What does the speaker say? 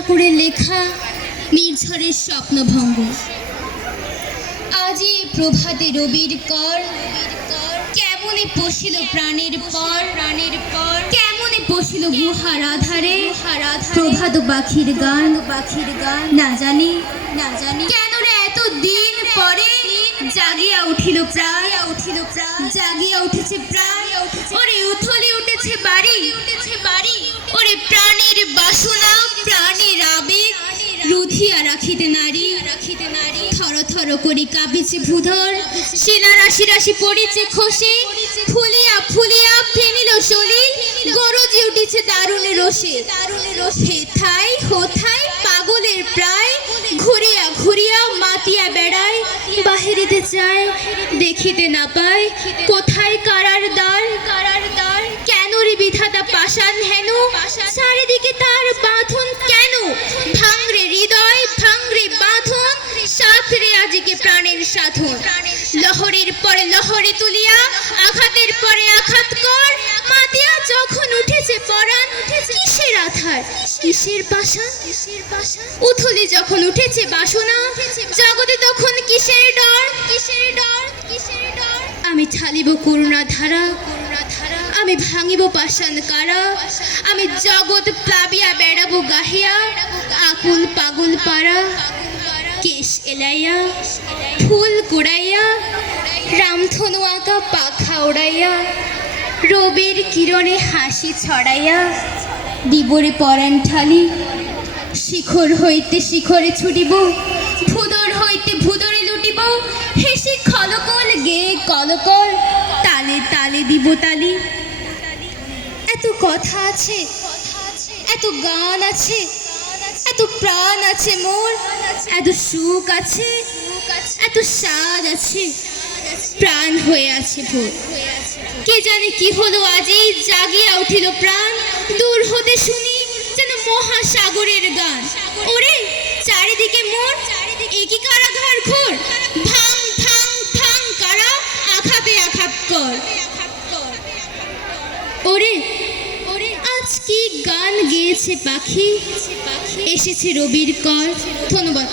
ঠাকুরের লেখা নির্ঝরের স্বপ্নভঙ্গ। আজি প্রভাতে রবির কর, কেমনে পশিল প্রাণের পর, কেমনে পশিল গুহার আধারে, প্রভাত পাখির গান, না জানি কেন রে এত দিন পরে জাগিয়া উঠিল প্রায়, জাগিয়া উঠেছে প্রায়, ওরে উথলি উঠেছে বাড়ি, ওরে প্রাণের বাসনা, প্রাণের আবেগ রুধিয়া রাখিতে নারী, থর থর করি কাঁপিছে ভূধর, শিলা রাশি রাশি পড়িছে খসে, ফুলিয়া ফুলিয়া ফেনিল সলিল, গরজি উঠেছে দারুণ রোষে, হেথায় হোথায় পাগলের প্রায়, ঘুরিয়া ঘুরিয়া মাতিয়া বেড়ায়, বাহিরিতে চায় দেখিতে না পায়, কোথায় কারার দ্বার, কেন রে বিধাতা পাষাণ হেন, চারিদিকে তার বাঁধন কেন, ভাঙরে হৃদয় ভাঙরে বাঁধন, সাথরে আজিকে প্রাণের সাধন, লহরের পরে লহরে তুলিয়া আঘাতের পরে আঘাত কর, মাতিয়া যখন উঠেছে পরাণ, কিসের আধার কিসের পাষাণ, উথলি যখন উঠেছে বাসনা, জগতে তখন কিসের ডর, আমি ঠালিব করুণা ধারা, আমি ভাঙিব পাষাণ কারা, আমি জগৎ প্লাবিয়া বেড়াবো গাহিয়া, আকুল পাগল পাড়া, কেশ এলাইয়া ফুল কুড়াইয়া, রামধনু আঁকা পাখা উড়াইয়া, রবির কিরণে হাসি ছড়াইয়া, দিবরে পরাণ ঠালি, শিখর হইতে শিখরে ছুটিব, ভুদর হইতে ভুদরে লুটিব, হেসে খলকল গে কলকল, তালে তালে দিব তালি। এত কথা আছে, এত গান আছে, এত প্রাণ আছে মোর, এত সুখ আছে, এত স্বাদ আছে, প্রাণ হয়ে আছে ভোর। কে জানে কি হলো আজি জাগিয়া উঠিল প্রাণ, দূর হতে শুনি যেন মহাসাগরের গান, ওরে চারিদিকে মোর একই কারাগার ঘোর, ভাং ভাং ভাং কারা আঘাতে আঘাত কর, ওরে আজ কি গান গেয়েছে পাখি, এসেছে রবির কর। ধন্যবাদ।